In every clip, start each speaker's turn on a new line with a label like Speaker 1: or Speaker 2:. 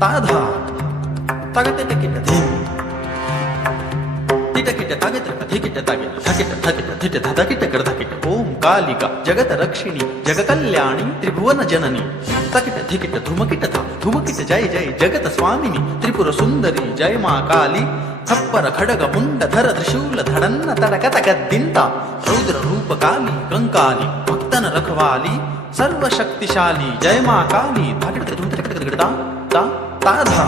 Speaker 1: ताधा। तगते ticket धिम तिटकिट धिकिट धकिट धकिट धकिट धकिट ओम कालिका, जगत रक्षिणी जग कल्याणी, त्रिभुवन जननी। तकिट धिकिट धुमकिट धा धुमकिट जय जय, जगत स्वामिनी। त्रिपुर सुंदरी, जय मा काली। थप्पर, खडग, मुंड, धर, त्रिशूल, धडन्न तडकत गद्दिंತ रौद्र, रूप काली, कंकाली, भक्तन, रखवाली। सर्व शक्तिशाली जय मा काली। धाकिट धुम ता ताधा,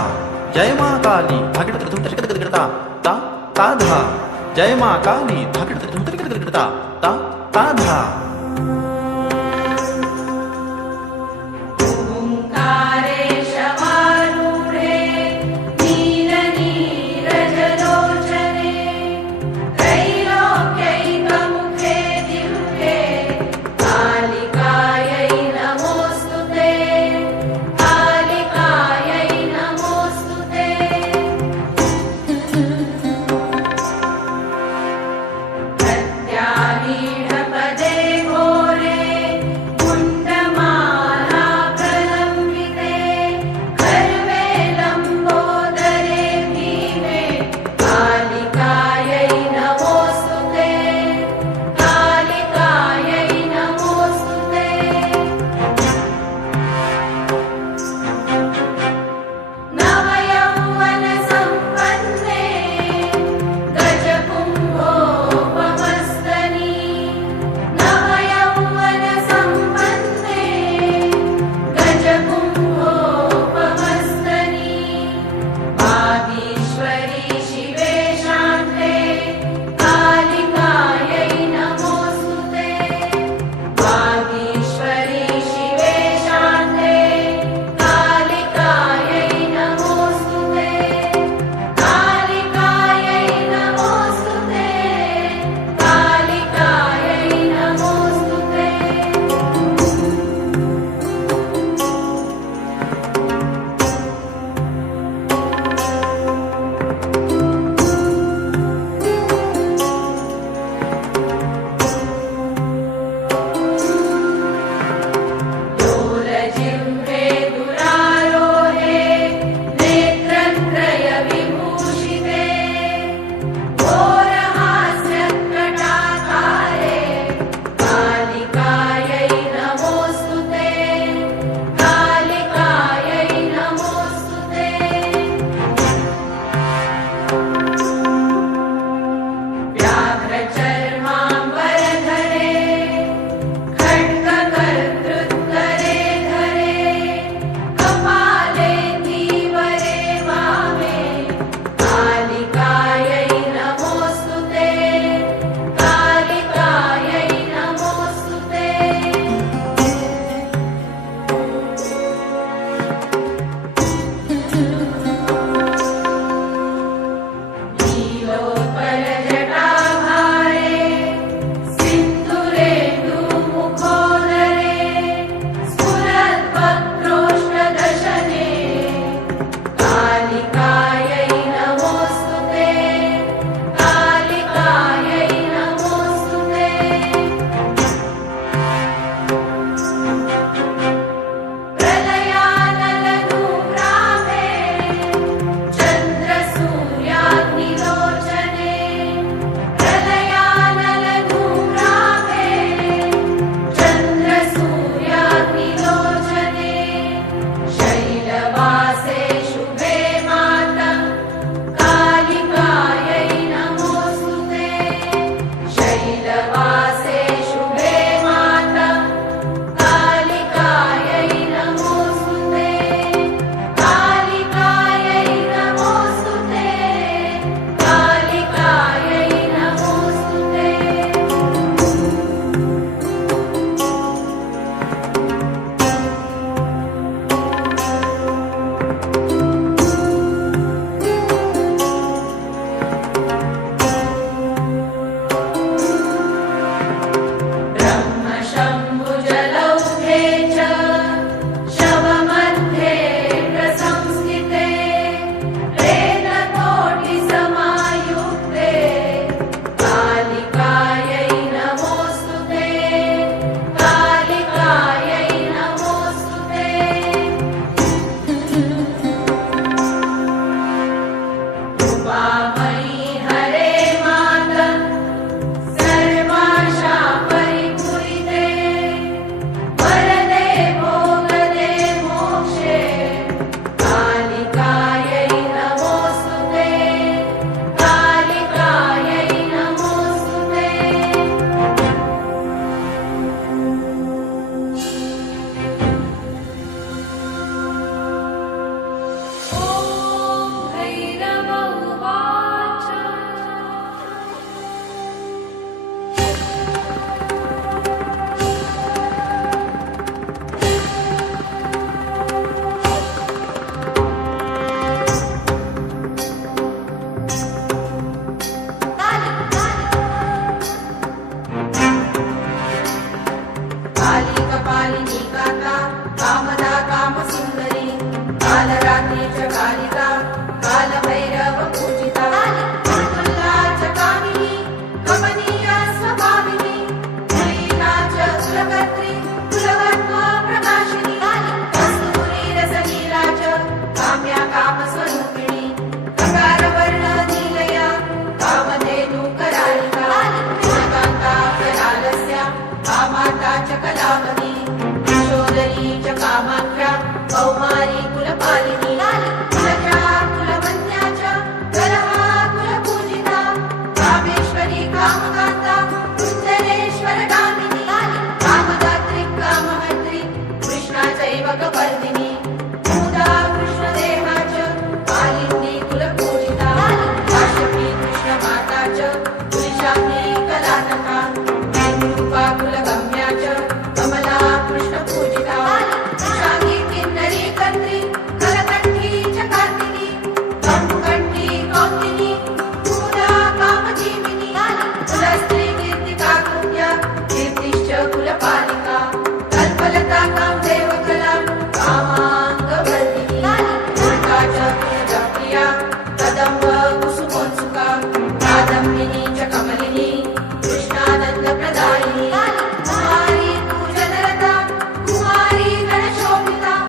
Speaker 1: जय माँ काली तकिट ता ताधा, जय माँ काली धाकिट धुम तकिट ता ता, ताधा।